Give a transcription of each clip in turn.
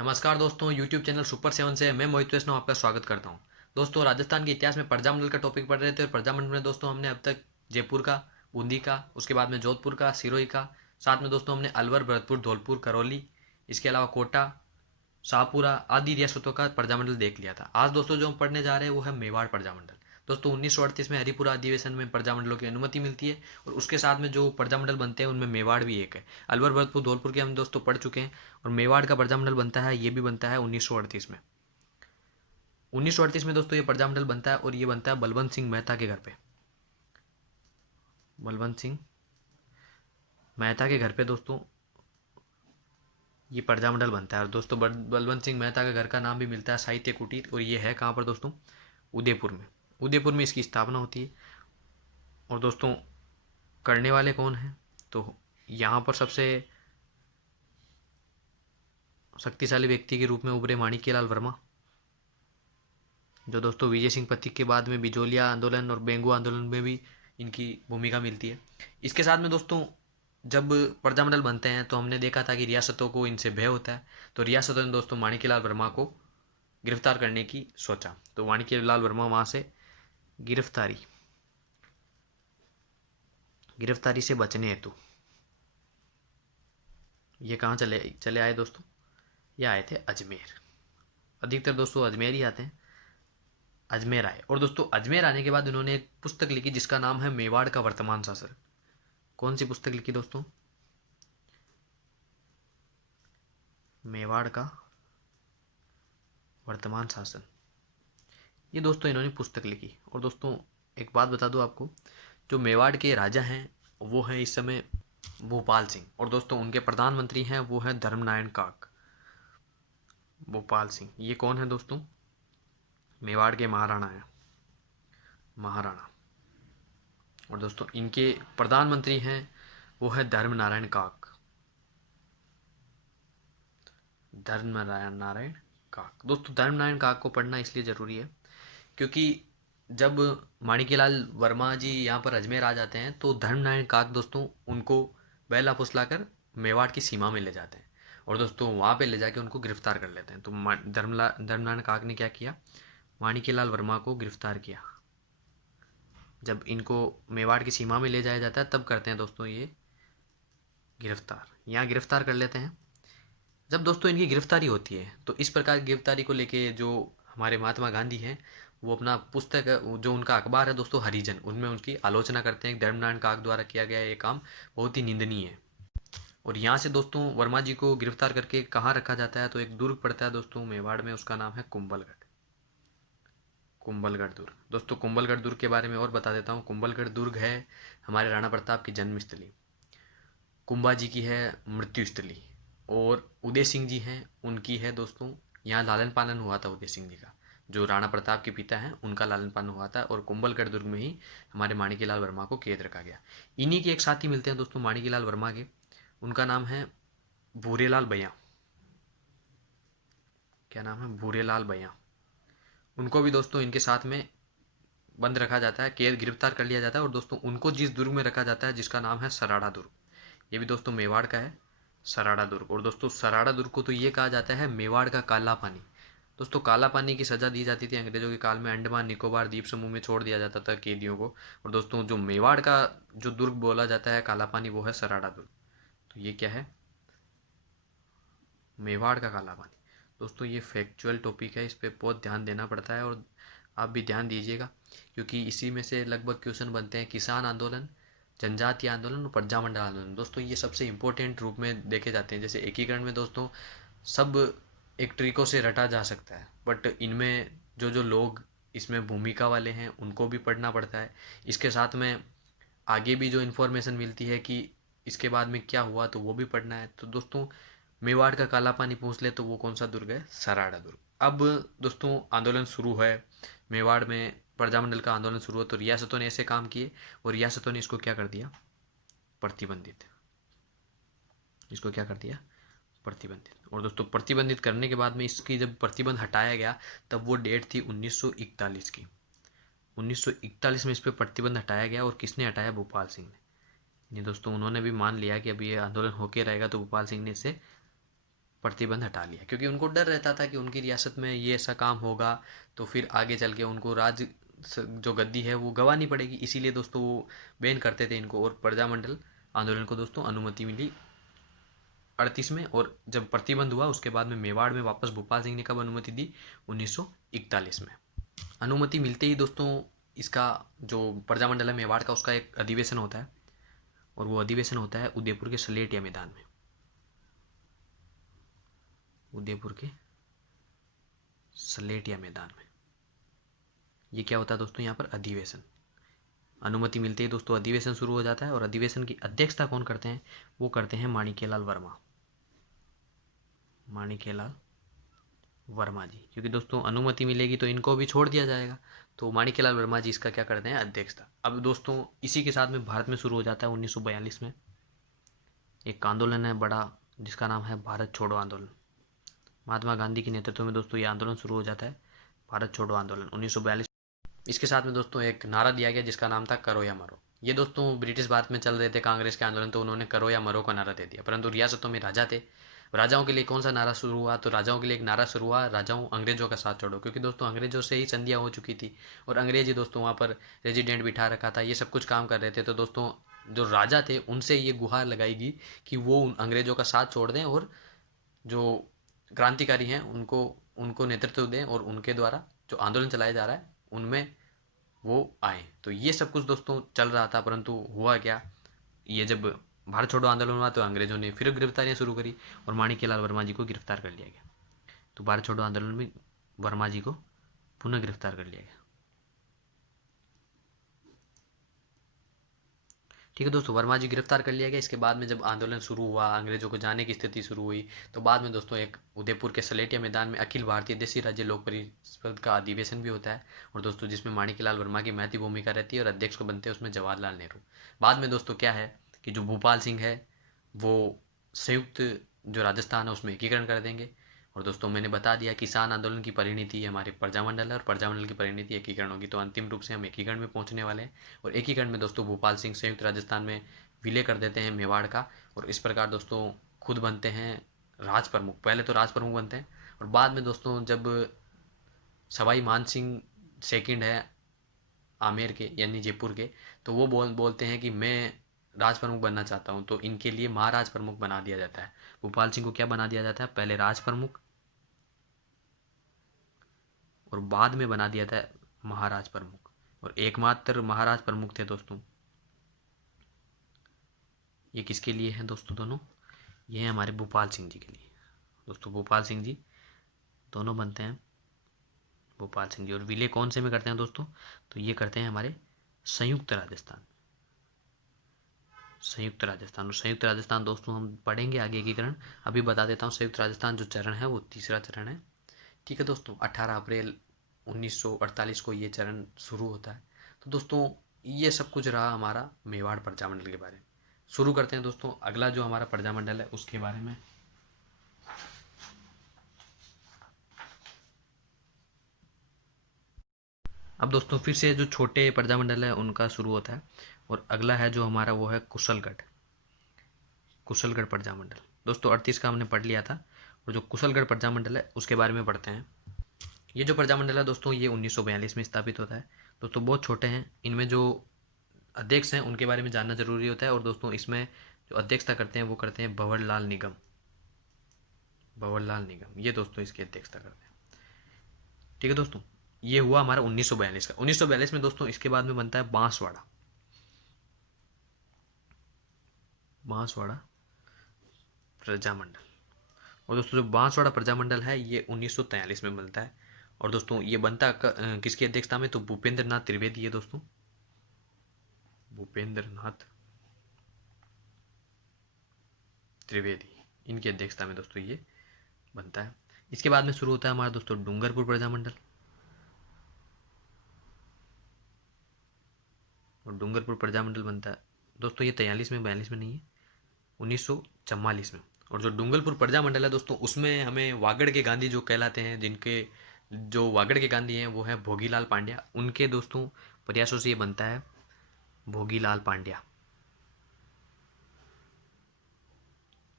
नमस्कार दोस्तों, YouTube channel super seven से मैं मोहित वैष्णव आपका स्वागत करता हूं। दोस्तों, राजस्थान के इतिहास में प्रजामंडल का टॉपिक पढ़ रहे थे और प्रजामंडल में दोस्तों हमने अब तक जयपुर का, बूंदी का, उसके बाद में जोधपुर का, सिरोही का, साथ में दोस्तों हमने अलवर, भरतपुर, धौलपुर, करौली, इसके अलावा कोटा, शाहपुरा आदि रियासतों का प्रजामंडल देख लिया था। आज दोस्तों जो हम पढ़ने जा रहे हैं वो है मेवाड़ प्रजामंडल। दोस्तों 1938 में हरिपुरा अधिवेशन में प्रजामंडलों की अनुमति मिलती है और उसके साथ में जो प्रजामंडल बनते हैं उनमें मेवाड़ भी एक है। अलवर, भरतपुर, धौलपुर के हम दोस्तों पढ़ चुके हैं और मेवाड़ का प्रजामंडल बनता है, ये भी बनता है 1938 में। 1938 में दोस्तों ये प्रजामंडल बनता है और ये बनता है बलवंत सिंह मेहता के घर पे। बलवंत सिंह मेहता के घर पे दोस्तों ये प्रजामंडल बनता है। और दोस्तों बलवंत सिंह मेहता के घर का नाम भी मिलता है साहित्य कुटीर, और ये है कहाँ पर दोस्तों? उदयपुर में। उदयपुर में इसकी स्थापना होती है। और दोस्तों करने वाले कौन हैं? तो यहाँ पर सबसे शक्तिशाली व्यक्ति के रूप में उभरे माणिक्यलाल वर्मा, जो दोस्तों विजय सिंह पथिक के बाद में बिजोलिया आंदोलन और बेंगू आंदोलन में भी इनकी भूमिका मिलती है। इसके साथ में दोस्तों जब प्रजामंडल बनते हैं तो हमने देखा था कि रियासतों को इनसे भय होता है, तो रियासतों ने दोस्तों माणिक्यलाल वर्मा को गिरफ्तार करने की सोचा। तो माणिक्यलाल वर्मा वहाँ से गिरफ्तारी से बचने हेतु ये कहाँ चले चले आए दोस्तों? ये आए थे अजमेर। अधिकतर दोस्तों अजमेर ही आते हैं। अजमेर आए और दोस्तों अजमेर आने के बाद उन्होंने एक पुस्तक लिखी जिसका नाम है मेवाड़ का वर्तमान शासन। कौन सी पुस्तक लिखी दोस्तों? मेवाड़ का वर्तमान शासन। ये दोस्तों इन्होंने पुस्तक लिखी। और दोस्तों एक बात बता दूं आपको, जो मेवाड़ के राजा हैं वो हैं इस समय भोपाल सिंह, और दोस्तों उनके प्रधानमंत्री हैं वो हैं धर्मनारायण काक। भोपाल सिंह ये कौन है दोस्तों? मेवाड़ के महाराणा हैं, महाराणा। और दोस्तों इनके प्रधानमंत्री हैं वो है धर्मनारायण काक। धर्मनारायण काक। दोस्तों धर्मनारायण काक को पढ़ना इसलिए ज़रूरी है क्योंकि जब माणिक्यलाल वर्मा जी यहाँ पर अजमेर आ जाते हैं तो धर्मनारायण काक दोस्तों उनको बहला फुसलाकर मेवाड़ की सीमा में ले जाते हैं और दोस्तों वहाँ पे ले जाके उनको गिरफ्तार कर लेते हैं। तो धर्मनारायण काक ने क्या किया? माणिक्यलाल वर्मा को गिरफ्तार किया। जब इनको मेवाड़ की सीमा में ले जाया जाता है तब करते हैं दोस्तों ये गिरफ्तार, यहाँ गिरफ्तार कर लेते हैं। जब दोस्तों इनकी गिरफ्तारी होती है तो इस प्रकार की गिरफ्तारी को लेके जो हमारे महात्मा गांधी हैं वो अपना पुस्तक जो उनका अखबार है दोस्तों हरिजन, उनमें उनकी आलोचना करते हैं। धर्मनारायण काक द्वारा किया गया ये काम बहुत ही निंदनीय है। और यहाँ से दोस्तों वर्मा जी को गिरफ्तार करके कहाँ रखा जाता है? तो एक दुर्ग पड़ता है दोस्तों मेवाड़ में, उसका नाम है कुंभलगढ़। कुंभलगढ़ दुर्ग। दोस्तों कुंभलगढ़ दुर्ग के बारे में और बता देता हूँ। कुंभलगढ़ दुर्ग है हमारे राणा प्रताप की जन्मस्थली, कुंभा जी की है मृत्यु स्थली, और उदय सिंह जी हैं उनकी है दोस्तों, यहाँ लालन पालन हुआ था उदय सिंह जी का, जो राणा प्रताप के पिता हैं उनका लालन पालन हुआ था। और कुंभलगढ़ दुर्ग में ही हमारे माणिक्यलाल वर्मा को कैद रखा गया। इन्हीं के एक साथी मिलते हैं दोस्तों माणिक्यलाल वर्मा के, उनका नाम है भूरेलाल भैया। क्या नाम है? भूरेलाल भैया। उनको भी दोस्तों इनके साथ में बंद रखा जाता है, कैद गिरफ्तार कर लिया जाता है। और दोस्तों उनको जिस दुर्ग में रखा जाता है जिसका नाम है सराड़ा दुर्ग, ये भी दोस्तों मेवाड़ का है, सराड़ा दुर्ग। और दोस्तों सराड़ा दुर्ग को तो ये कहा जाता है मेवाड़ का काला पानी। दोस्तों काला पानी की सज़ा दी जाती थी अंग्रेजों के काल में, अंडमान निकोबार द्वीप समूह में छोड़ दिया जाता था कैदियों को। और दोस्तों जो मेवाड़ का जो दुर्ग बोला जाता है काला पानी, वो है सराड़ा दुर्ग। तो ये क्या है? मेवाड़ का काला पानी। दोस्तों ये फैक्चुअल टॉपिक है, इस पर बहुत ध्यान देना पड़ता है और आप भी ध्यान दीजिएगा क्योंकि इसी में से लगभग क्वेश्चन बनते हैं। किसान आंदोलन, जनजातीय आंदोलन और प्रजामंडल आंदोलन, दोस्तों ये सबसे इंपॉर्टेंट रूप में देखे जाते हैं। जैसे एकीकरण में दोस्तों सब एक तरीकों से रटा जा सकता है, बट इनमें जो जो लोग इसमें भूमिका वाले हैं उनको भी पढ़ना पड़ता है। इसके साथ में आगे भी जो इन्फॉर्मेशन मिलती है कि इसके बाद में क्या हुआ तो वो भी पढ़ना है। तो दोस्तों मेवाड़ का काला पानी पूछ ले तो वो कौन सा दुर्ग है? सराड़ा दुर्ग। अब दोस्तों आंदोलन शुरू है मेवाड़ में, प्रजामंडल का आंदोलन शुरू हुआ तो रियासतों ने ऐसे काम किए और रियासतों ने इसको क्या कर दिया? प्रतिबंधित। इसको क्या कर दिया? प्रतिबंधित। और दोस्तों प्रतिबंधित करने के बाद में इसकी जब प्रतिबंध हटाया गया तब वो डेट थी 1941 की। 1941 में इस पर प्रतिबंध हटाया गया। और किसने हटाया? भोपाल सिंह ने। ये दोस्तों उन्होंने भी मान लिया कि अब ये आंदोलन होके रहेगा तो भोपाल सिंह ने इसे प्रतिबंध हटा लिया, क्योंकि उनको डर रहता था कि उनकी रियासत में ये ऐसा काम होगा तो फिर आगे चल के उनको जो गद्दी है वो गंवानी पड़ेगी। इसीलिए दोस्तों वो बैन करते थे इनको, और प्रजामंडल आंदोलन को दोस्तों अनुमति मिली 38 में। और जब प्रतिबंध हुआ उसके बाद में मेवाड़ में वापस भोपाल सिंह ने कब अनुमति दी? 1941 में। अनुमति मिलते ही दोस्तों इसका जो प्रजामंडल है मेवाड़ का, उसका एक अधिवेशन होता है, और वो अधिवेशन होता है उदयपुर के सलेटिया मैदान में। उदयपुर के सलेटिया मैदान में ये क्या होता है दोस्तों? यहाँ पर अधिवेशन। अनुमति मिलते ही दोस्तों अधिवेशन शुरू हो जाता है, और अधिवेशन की अध्यक्षता कौन करते हैं? वो करते हैं माणिक्यलाल वर्मा। माणिक्यलाल वर्मा जी, क्योंकि दोस्तों अनुमति मिलेगी तो इनको भी छोड़ दिया जाएगा, तो माणिक्यलाल वर्मा जी इसका क्या करते हैं? अध्यक्षता। अब दोस्तों इसी के साथ में भारत में शुरू हो जाता है 1942 में एक आंदोलन है बड़ा, जिसका नाम है भारत छोड़ो आंदोलन। महात्मा गांधी के नेतृत्व में दोस्तों ये आंदोलन शुरू हो जाता है, भारत छोड़ो आंदोलन 1942। इसके साथ में दोस्तों एक नारा दिया गया जिसका नाम था करो या मरो। ये दोस्तों ब्रिटिश भारत में चल रहे थे कांग्रेस के आंदोलन, तो उन्होंने करो या मरो का नारा दे दिया। परंतु रियासतों में राजा थे, राजाओं के लिए कौन सा नारा शुरू हुआ? तो राजाओं के लिए एक नारा शुरू हुआ, राजाओं अंग्रेजों का साथ छोड़ो, क्योंकि दोस्तों अंग्रेजों से ही संधियाँ हो चुकी थी, और अंग्रेज ही दोस्तों वहाँ पर रेजिडेंट बिठा रखा था, ये सब कुछ काम कर रहे थे। तो दोस्तों जो राजा थे उनसे ये गुहार लगाएगी कि वो उन अंग्रेजों का साथ छोड़ दें, और जो क्रांतिकारी हैं उनको उनको नेतृत्व दें, और उनके द्वारा जो आंदोलन चलाया जा रहा है उनमें वो आए। तो ये सब कुछ दोस्तों चल रहा था, परंतु हुआ क्या? ये जब भारत छोड़ो आंदोलन हुआ तो अंग्रेजों ने फिर गिरफ्तारियां शुरू करी, और माणिक्यलाल वर्मा जी को गिरफ्तार कर लिया गया। तो भारत छोड़ो आंदोलन में वर्मा जी को पुनः गिरफ्तार कर लिया गया। ठीक है दोस्तों, वर्मा जी गिरफ्तार कर लिया गया। इसके बाद में जब आंदोलन शुरू हुआ, अंग्रेजों को जाने की स्थिति शुरू हुई, तो बाद में दोस्तों एक उदयपुर के सलेटिया मैदान में अखिल भारतीय देशी राज्य लोक परिषद का अधिवेशन भी होता है, और दोस्तों जिसमें माणिक्यलाल वर्मा की महती भूमिका रहती है, और अध्यक्ष को बनते हैं उसमें जवाहरलाल नेहरू। बाद में दोस्तों क्या है कि जो भूपाल सिंह है वो संयुक्त जो राजस्थान है उसमें एकीकरण कर देंगे। और दोस्तों मैंने बता दिया किसान आंदोलन की परिणति हमारे प्रजामंडल है, और प्रजामंडल की परिणति एकीकरण होगी, तो अंतिम रूप से हम एकीकरण में पहुंचने वाले हैं। और एकीकरण में दोस्तों भोपाल सिंह संयुक्त राजस्थान में विलय कर देते हैं मेवाड़ का, और इस प्रकार दोस्तों खुद बनते हैं राज प्रमुख। पहले तो राज प्रमुख बनते हैं, और बाद में दोस्तों जब सवाई मान सिंह सेकंड है आमेर के यानी जयपुर के, तो वो बोलते हैं कि मैं राज प्रमुख बनना चाहता हूँ, तो इनके लिए महाराज प्रमुख बना दिया जाता है। भोपाल सिंह को क्या बना दिया जाता है? पहले राज प्रमुख, और बाद में बना दिया था महाराज प्रमुख, और एकमात्र महाराज प्रमुख थे दोस्तों। ये किसके लिए हैं दोस्तों? दोनों ये हैं हमारे भोपाल सिंह जी के लिए। दोस्तों भोपाल सिंह जी दोनों बनते हैं भोपाल सिंह जी। और विलय कौन से में करते हैं दोस्तों? तो ये करते हैं हमारे संयुक्त राजस्थान। संयुक्त राजस्थान, और संयुक्त राजस्थान दोस्तों हम पढ़ेंगे आगे एकीकरण। अभी बता देता हूँ, संयुक्त राजस्थान जो चरण है वो तीसरा चरण है। ठीक है दोस्तों, 18 अप्रैल 1948 को ये चरण शुरू होता है। तो दोस्तों ये सब कुछ रहा हमारा मेवाड़ प्रजामंडल के बारे में। शुरू करते हैं दोस्तों अगला जो हमारा प्रजामंडल है उसके बारे में। अब दोस्तों फिर से जो छोटे प्रजामंडल है उनका शुरू होता है, और अगला है जो हमारा वो है कुशलगढ़। कुशलगढ़ प्रजामंडल दोस्तों 38 का हमने पढ़ लिया था, और जो कुशलगढ़ प्रजामंडल है उसके बारे में पढ़ते हैं। ये जो प्रजामंडल है दोस्तों ये 1942 में स्थापित होता है। दोस्तों बहुत छोटे हैं, इनमें जो अध्यक्ष हैं उनके बारे में जानना जरूरी होता है। और दोस्तों इसमें जो अध्यक्षता करते हैं वो करते हैं भंवरलाल निगम। भंवरलाल निगम ये दोस्तों इसकी अध्यक्षता करते हैं। ठीक है दोस्तों, ये हुआ हमारा 1942 का। 1942 में दोस्तों इसके बाद में बनता है बांसवाड़ा। बांसवाड़ा प्रजामंडल। और दोस्तों जो बांसवाड़ा प्रजामंडल है ये 1943 में बनता है। और दोस्तों ये बनता किसकी अध्यक्षता में? तो भूपेंद्र नाथ त्रिवेदी है दोस्तों, भूपेंद्र नाथ त्रिवेदी, इनकी अध्यक्षता में दोस्तों ये बनता है। इसके बाद में शुरू होता है हमारा दोस्तों डूंगरपुर प्रजामंडल। और डूंगरपुर प्रजामंडल बनता है दोस्तों ये 43 में, 42 में नहीं है, 1944 में। और जो डूंगरपुर प्रजामंडल है दोस्तों उसमें हमें वागड़ के गांधी जो कहलाते हैं, जिनके जो वागड़ के गांधी हैं वो है भोगीलाल पांड्या, उनके दोस्तों प्रयासों से ये बनता है भोगीलाल पांड्या।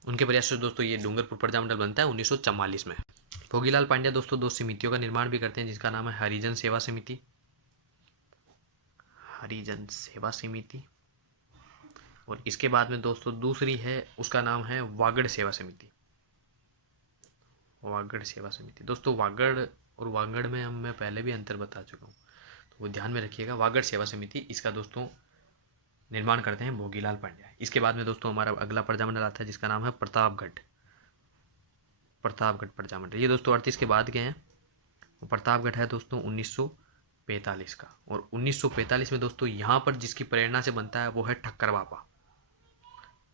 उनके प्रयास से दोस्तों ये डूंगरपुर प्रजामंडल बनता है 1944 में। भोगीलाल पांड्या दोस्तों 2 समितियों का निर्माण भी करते हैं, जिसका नाम है हरिजन सेवा समिति, हरिजन सेवा समिति, और इसके बाद में दोस्तों दूसरी है, उसका नाम है वागड़ सेवा समिति, वागड़ सेवा समिति। दोस्तों वागड़ और वागड़ में मैं पहले भी अंतर बता चुका हूँ, तो वो ध्यान में रखिएगा। वागड़ सेवा समिति, इसका दोस्तों निर्माण करते हैं भोगीलाल पांड्या। इसके बाद में दोस्तों हमारा अगला प्रजामंडल आता है, जिसका नाम है प्रतापगढ़, प्रतापगढ़ प्रजामंडल। ये दोस्तों 38 के बाद के हैं। प्रतापगढ़ है दोस्तों 1945 का, और 1945 में दोस्तों यहाँ पर जिसकी प्रेरणा से बनता है वो है ठक्कर बाबा,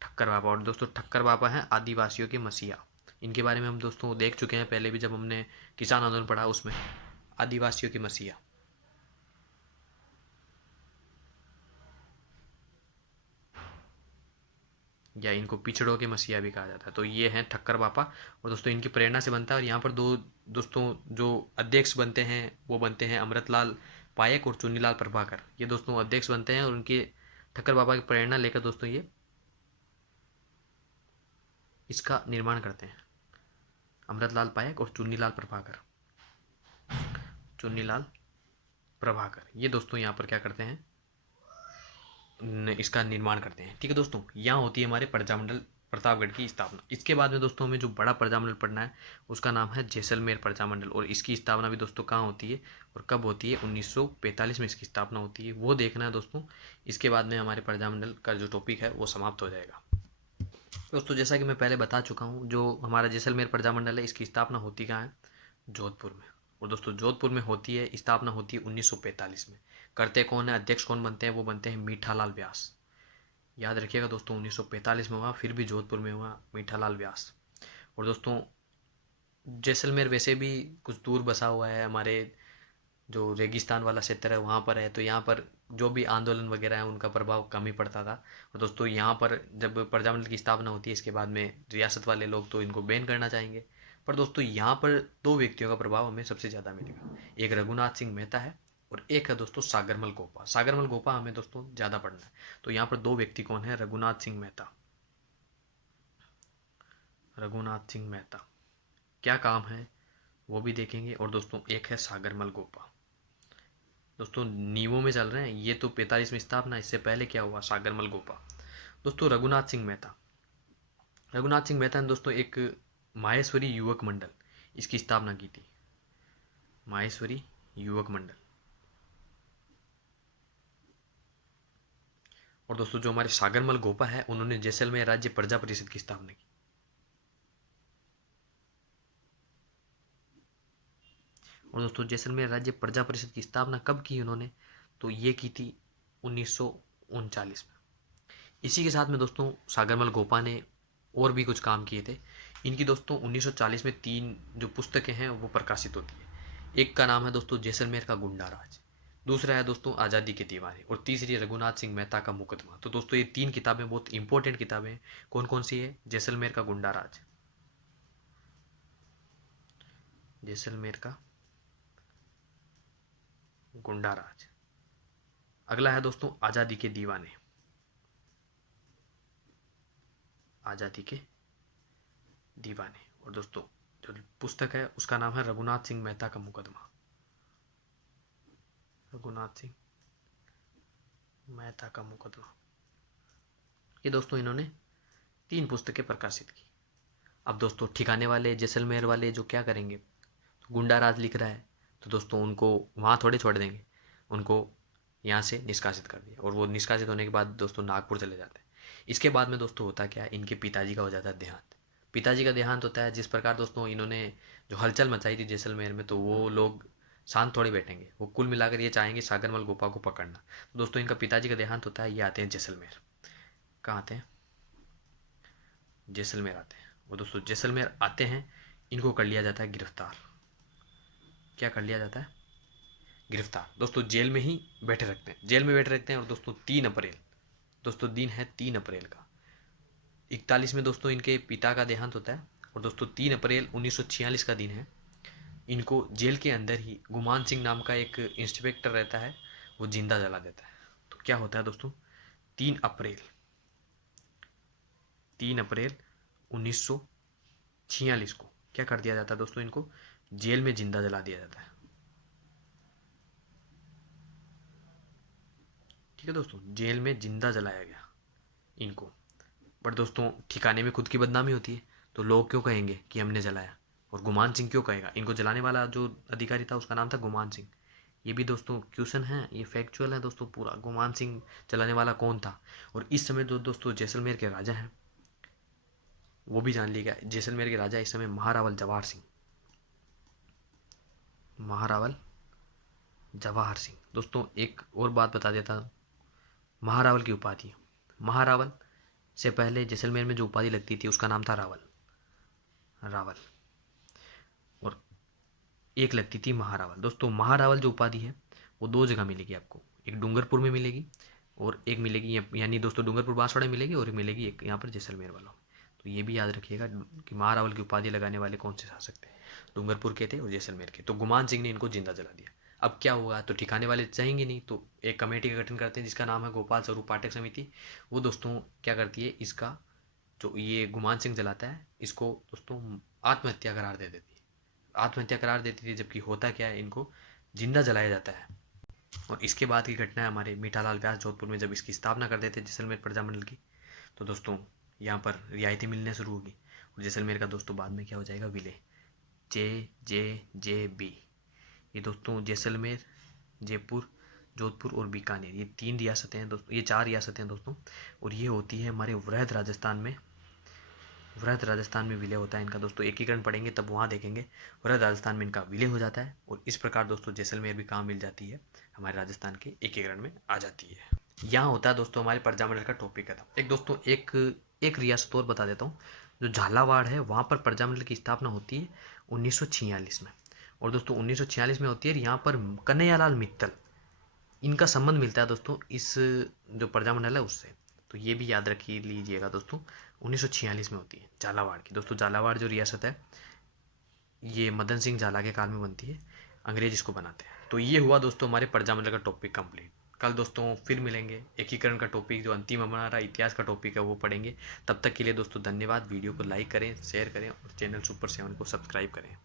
ठक्कर बाबा। और दोस्तों ठक्कर बाबा हैं आदिवासियों के मसीहा। इनके बारे में हम दोस्तों देख चुके हैं पहले भी, जब हमने किसान आंदोलन पढ़ा उसमें, आदिवासियों के मसीहा, या इनको पिछड़ों के मसीहा भी कहा जाता है। तो ये हैं ठक्कर बापा, और दोस्तों इनकी प्रेरणा से बनता है। और यहाँ पर दो दोस्तों जो अध्यक्ष बनते हैं वो बनते हैं अमृतलाल पायक और चुन्नीलाल प्रभाकर। ये दोस्तों अध्यक्ष बनते हैं, और उनके ठक्कर बाबा की प्रेरणा लेकर दोस्तों ये इसका निर्माण करते हैं, अमृतलाल पायक और चुन्नीलाल प्रभाकर, चुन्नीलाल प्रभाकर। ये दोस्तों यहाँ पर क्या करते हैं, इसका निर्माण करते हैं। ठीक है दोस्तों, यहाँ होती है हमारे प्रजामंडल प्रतापगढ़ की स्थापना। इसके बाद में दोस्तों हमें जो बड़ा प्रजामंडल पढ़ना है उसका नाम है जैसलमेर प्रजामंडल, और इसकी स्थापना भी दोस्तों कहाँ होती है और कब होती है, 1945 में इसकी स्थापना होती है, वो देखना है दोस्तों। इसके बाद में हमारे प्रजामंडल का जो टॉपिक है वो समाप्त हो जाएगा। दोस्तों जैसा कि मैं पहले बता चुका हूँ, जो हमारा जैसलमेर प्रजामंडल है इसकी स्थापना होती कहाँ है, जोधपुर में। और दोस्तों जोधपुर में होती है, स्थापना होती है 1945 में। करते कौन है, अध्यक्ष कौन बनते हैं, वो बनते हैं मीठालाल व्यास। याद रखिएगा दोस्तों 1945 में हुआ, फिर भी जोधपुर में हुआ, मीठालाल व्यास। और दोस्तों जैसलमेर वैसे भी कुछ दूर बसा हुआ है, हमारे जो रेगिस्तान वाला क्षेत्र है वहाँ पर है, तो यहाँ पर जो भी आंदोलन वगैरह है उनका प्रभाव कम ही पड़ता था। और दोस्तों यहाँ पर जब प्रजामंडल की स्थापना होती है इसके बाद में रियासत वाले लोग तो इनको बैन करना चाहेंगे, पर दोस्तों यहाँ पर 2 व्यक्तियों का प्रभाव हमें सबसे ज़्यादा मिलेगा। एक रघुनाथ सिंह मेहता है, और एक है दोस्तों सागरमल गोपा। सागरमल गोपा हमें दोस्तों ज़्यादा पढ़ना है। तो यहाँ पर 2 व्यक्ति कौन है, रघुनाथ सिंह मेहता, रघुनाथ सिंह मेहता क्या काम है वो भी देखेंगे। और दोस्तों एक है सागरमल गोपा। दोस्तों नींवों में चल रहे हैं, ये तो 45 में स्थापना, इससे पहले क्या हुआ, सागरमल गोपा। दोस्तों रघुनाथ सिंह मेहता, रघुनाथ सिंह मेहता ने दोस्तों एक माहेश्वरी युवक मंडल, इसकी स्थापना की थी, माहेश्वरी युवक मंडल। और दोस्तों जो हमारे सागरमल गोपा है उन्होंने जैसलमेर राज्य प्रजा परिषद की स्थापना की। और दोस्तों जैसलमेर राज्य प्रजा परिषद की स्थापना कब की उन्होंने, तो ये की थी 1939 में। इसी के साथ में दोस्तों सागरमल गोपा ने और भी कुछ काम किए थे। इनकी दोस्तों 1940 में 3 जो पुस्तकें हैं वो प्रकाशित होती है। एक का नाम है दोस्तों जैसलमेर का गुंडा राज, दूसरा है दोस्तों आज़ादी के दीवाने, और तीसरी है रघुनाथ सिंह मेहता का मुकदमा। तो दोस्तों ये 3 किताबें बहुत इंपॉर्टेंट किताबें हैं। कौन कौन सी है, जैसलमेर का गुंडा राज, जैसलमेर का गुंडा राज, अगला है दोस्तों आज़ादी के दीवाने, आज़ादी के दीवाने, और दोस्तों जो पुस्तक है उसका नाम है रघुनाथ सिंह मेहता का मुकदमा, रघुनाथ सिंह मेहता का मुकदमा। ये दोस्तों इन्होंने 3 पुस्तकें प्रकाशित की। अब दोस्तों ठिकाने वाले जैसलमेर वाले जो क्या करेंगे, तो गुंडा राज लिख रहा है तो दोस्तों उनको वहाँ थोड़े छोड़ देंगे, उनको यहाँ से निष्कासित कर दिया, और वो निष्कासित होने के बाद दोस्तों नागपुर चले जाते हैं। इसके बाद में दोस्तों होता क्या है, इनके पिताजी का हो जाता है देहांत। पिताजी का देहांत होता है, जिस प्रकार दोस्तों इन्होंने जो हलचल मचाई थी जैसलमेर में, तो वो लोग शांत थोड़े बैठेंगे, वो कुल मिलाकर ये चाहेंगे सागरमल गोपा को पकड़ना। तो दोस्तों इनका पिताजी का देहांत होता है, ये आते हैं जैसलमेर। कहाँ आते हैं, जैसलमेर आते हैं। वो दोस्तों जैसलमेर आते हैं, इनको कर लिया जाता है गिरफ्तार। क्या कर लिया जाता है, गिरफ्तार। दोस्तों जेल में ही बैठे रखते हैं, जेल में बैठे रखते हैं। और दोस्तों 3 अप्रैल, दोस्तों दिन है 3 अप्रैल का, 41 में दोस्तों इनके पिता का देहांत होता है, और दोस्तों 3 अप्रैल 1946 का दिन है। इनको जेल के अंदर ही गुमान सिंह नाम का एक इंस्पेक्टर रहता है, वो जिंदा जला देता है। तो क्या होता है दोस्तों, 3 अप्रैल 3 अप्रैल 1946 को क्या कर दिया जाता है दोस्तों, इनको जेल में जिंदा जला दिया जाता है। ठीक है दोस्तों, जेल में जिंदा जलाया गया इनको। बट दोस्तों ठिकाने में खुद की बदनामी होती है, तो लोग क्यों कहेंगे कि हमने जलाया, और गुमान सिंह क्यों कहेगा। इनको जलाने वाला जो अधिकारी था उसका नाम था गुमान सिंह। ये भी दोस्तों क्वेश्चन है, ये फैक्चुअल है दोस्तों पूरा। गुमान सिंह जलाने वाला कौन था, और इस समय जो दोस्तों जैसलमेर के राजा हैं वो भी जान लिया गया। जैसलमेर के राजा इस समय महारावल जवाहर सिंह, महारावल जवाहर सिंह। दोस्तों एक और बात बता देता हूँ, महारावल की उपाधि, महारावल से पहले जैसलमेर में जो उपाधि लगती थी उसका नाम था रावल, रावल, और एक लगती थी महारावल। दोस्तों महारावल जो उपाधि है वो दो जगह मिलेगी आपको, एक डूंगरपुर में मिलेगी और एक मिलेगी यानी दोस्तों डूंगरपुर बांसवाड़ा में मिलेगी, और मिलेगी एक यहाँ पर जैसलमेर वालों। तो ये भी याद रखिएगा कि महारावल की उपाधि लगाने वाले कौन से शासक थे, डूंगरपुर के थे और जैसलमेर के। तो गुमान सिंह ने इनको जिंदा जला दिया। अब क्या हुआ, तो ठिकाने वाले चाहेंगे नहीं, तो एक कमेटी का गठन करते हैं जिसका नाम है गोपाल स्वरूप पाठक समिति। वो दोस्तों क्या करती है, इसका जो ये गुमान सिंह जलाता है इसको दोस्तों आत्महत्या करार दे देती है, आत्महत्या करार देती थी। जबकि होता क्या है, इनको जिंदा जलाया जाता है। और इसके बाद की घटना है हमारे मीठालाल व्यास जोधपुर में जब इसकी स्थापना कर देते जैसलमेर प्रजामंडल की। तो दोस्तों यहाँ पर रियायतें मिलने शुरू होगी, और जैसलमेर का दोस्तों बाद में क्या हो जाएगा, विलय, JJJB। ये दोस्तों जैसलमेर, जयपुर, जोधपुर और बीकानेर, ये 3 रियासतें हैं दोस्तों, ये 4 रियासतें हैं दोस्तों। और ये होती है हमारे वृहद राजस्थान में, वृहद राजस्थान में विलय होता है इनका दोस्तों। एकीकरण पढ़ेंगे तब वहाँ देखेंगे, वृहद राजस्थान में इनका विलय हो जाता है। और इस प्रकार दोस्तों जैसलमेर भी कहाँ मिल जाती है, हमारे राजस्थान के एकीकरण में आ जाती है। यहाँ होता है दोस्तों हमारे प्रजामंडल का टॉपिक खत्म। एक दोस्तों एक रियासत और बता देता हूँ, जो झालावाड़ है वहाँ पर प्रजामंडल की स्थापना होती है 1946 में। और दोस्तों 1946 में होती है, यहाँ पर कन्हैयालाल मित्तल, इनका संबंध मिलता है दोस्तों इस जो प्रजामंडल है उससे। तो ये भी याद रखिए लीजिएगा दोस्तों, 1946 में होती है झालावाड़ की। दोस्तों झालावाड़ जो रियासत है ये मदन सिंह झाला के काल में बनती है, अंग्रेज इसको बनाते हैं। तो ये हुआ दोस्तों हमारे प्रजामंडल का टॉपिक कंप्लीट। कल दोस्तों फिर मिलेंगे, एकीकरण का टॉपिक जो अंतिम हमारा इतिहास का टॉपिक है वो पढ़ेंगे। तब तक के लिए दोस्तों धन्यवाद। वीडियो को लाइक करें, शेयर करें और चैनल सुपर 7 को सब्सक्राइब करें।